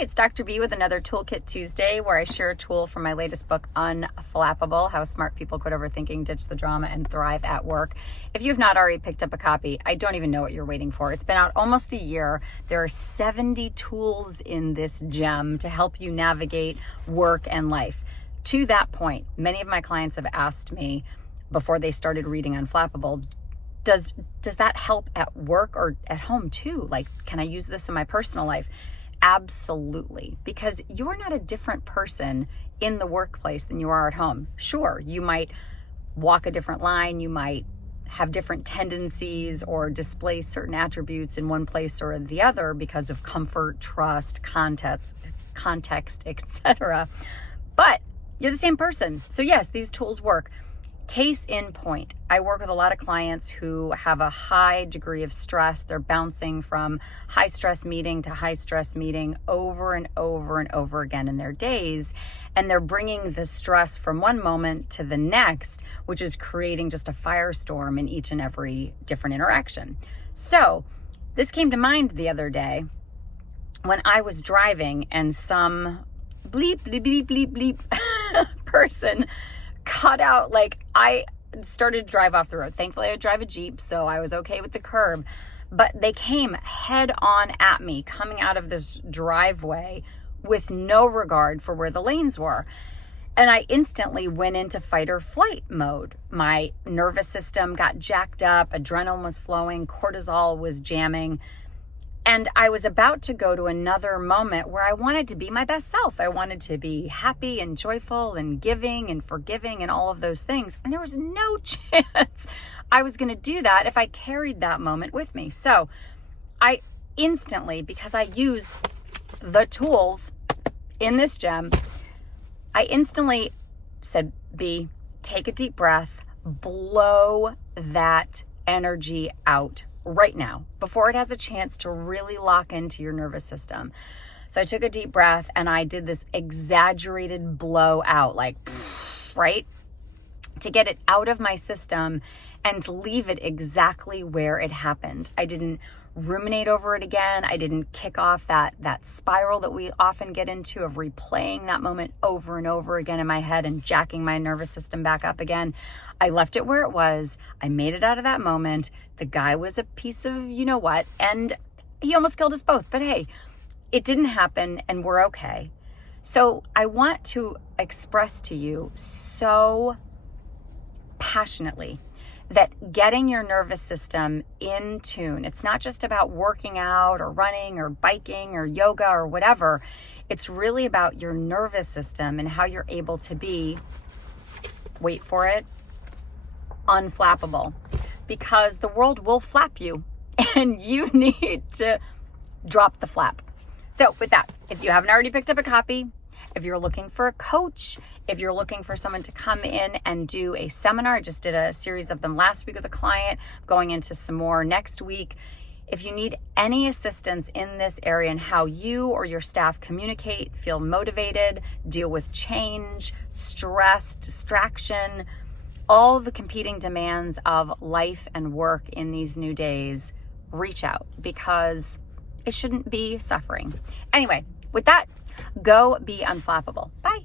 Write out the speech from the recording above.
Hi, it's Dr. B with another Toolkit Tuesday where I share a tool from my latest book, Unflappable, How Smart People Quit Overthinking, Ditch the Drama, and Thrive at Work. If you've not already picked up a copy, I don't even know what you're waiting for. It's been out almost a year. There are 70 tools in this gem to help you navigate work and life. To that point, many of my clients have asked me before they started reading Unflappable, does that help at work or at home too? Like, can I use this in my personal life? Absolutely, because you're not a different person in the workplace than you are at home. Sure, you might walk a different line, you might have different tendencies or display certain attributes in one place or the other because of comfort, trust, context, etc. But you're the same person. So yes, these tools work. Case in point, I work with a lot of clients who have a high degree of stress. They're bouncing from high stress meeting to high stress meeting over and over and over again in their days. And they're bringing the stress from one moment to the next, which is creating just a firestorm in each and every different interaction. So this came to mind the other day when I was driving and some bleep, bleep, bleep, bleep, bleep person cut out. Like, I started to drive off the road. Thankfully, I drive a Jeep, so I was okay with the curb. But they came head on at me coming out of this driveway with no regard for where the lanes were. And I instantly went into fight or flight mode. My nervous system got jacked up, adrenaline was flowing, cortisol was jamming. And I was about to go to another moment where I wanted to be my best self. I wanted to be happy and joyful and giving and forgiving and all of those things. And there was no chance I was going to do that if I carried that moment with me. So I instantly, because I use the tools in this gem, I instantly said, B, take a deep breath, blow that energy out right now before it has a chance to really lock into your nervous system. So I took a deep breath and I did this exaggerated blow out, like, right? To get it out of my system and leave it exactly where it happened. I didn't ruminate over it again. I didn't kick off that spiral that we often get into of replaying that moment over and over again in my head and jacking my nervous system back up again. I left it where it was. I made it out of that moment. The guy was a piece of you know what, and he almost killed us both. But hey, it didn't happen and we're okay. So I want to express to you so passionately that getting your nervous system in tune, it's not just about working out or running or biking or yoga or whatever. It's really about your nervous system and how you're able to be, wait for it, unflappable. Because the world will flap you and you need to drop the flap. So with that, if you haven't already picked up a copy, if you're looking for a coach, if you're looking for someone to come in and do a seminar, I just did a series of them last week with a client, going into some more next week. If you need any assistance in this area and how you or your staff communicate, feel motivated, deal with change, stress, distraction, all the competing demands of life and work in these new days, reach out because it shouldn't be suffering. Anyway, with that, go be unflappable. Bye.